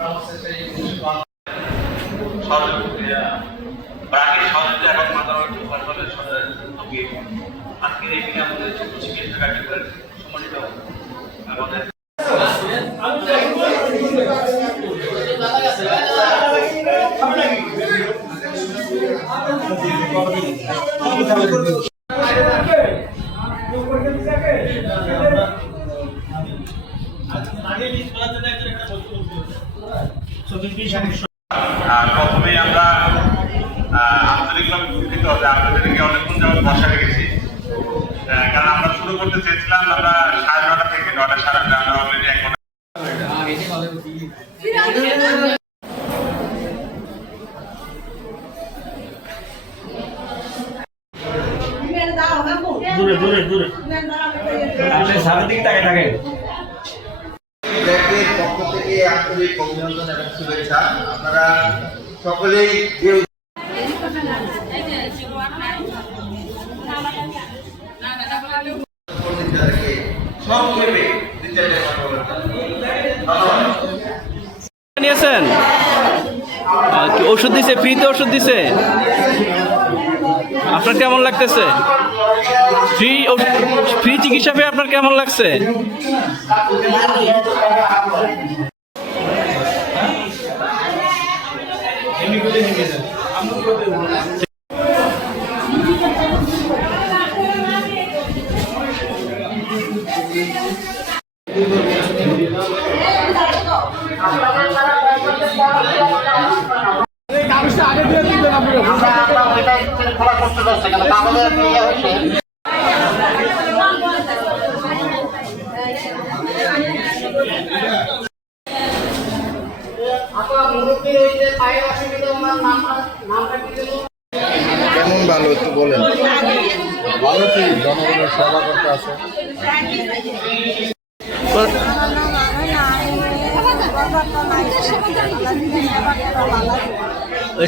আজকের এই দিনে আমাদের চিকিৎসা কার্যক্রম সম্মানিত আমাদের প্রথমেই আমরা আন্তরিকভাবে দুঃখিত যে আপনাদেরকে অনেকক্ষণ যাওয়ার বসা রেখেছি, কারণ আমরা শুরু করতে চেয়েছিলাম আমরা 9:30 থেকে 9:30 সাড়ে 9:30 আমরা অলরেডি 1 ঘন্টা। দূরে দূরে দূরে আপনি সামনের দিকে তাকিয়ে থাকেন। ব্র্যাকের পক্ষ থেকে আন্তরিক অভিনন্দন এবং শুভেচ্ছা। আপনারা সকলেই নিয়েছেন? ওষুধ দিছে, ফ্রিতে ওষুধ দিছে। আপনার কেমন লাগতেছে? ফ্রি চিকিৎসা পেয়ে আপনার কেমন লাগছে? কেমন ভালো একটু বলেন। ভালো কি জনগণের সেবা করতে আছে।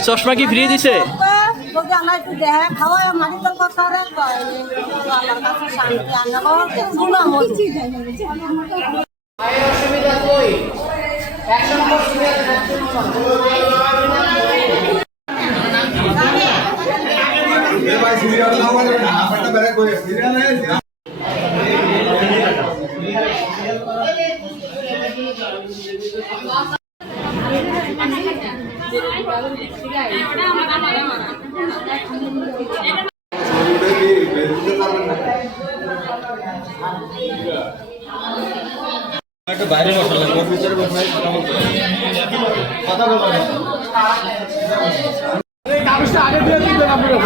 চশমা কি ফ্রি দিছে? বাইরে বসালেন ভিতরে বসাই কথা বলবেন। আগে দিয়ে দিবেন আপনারা।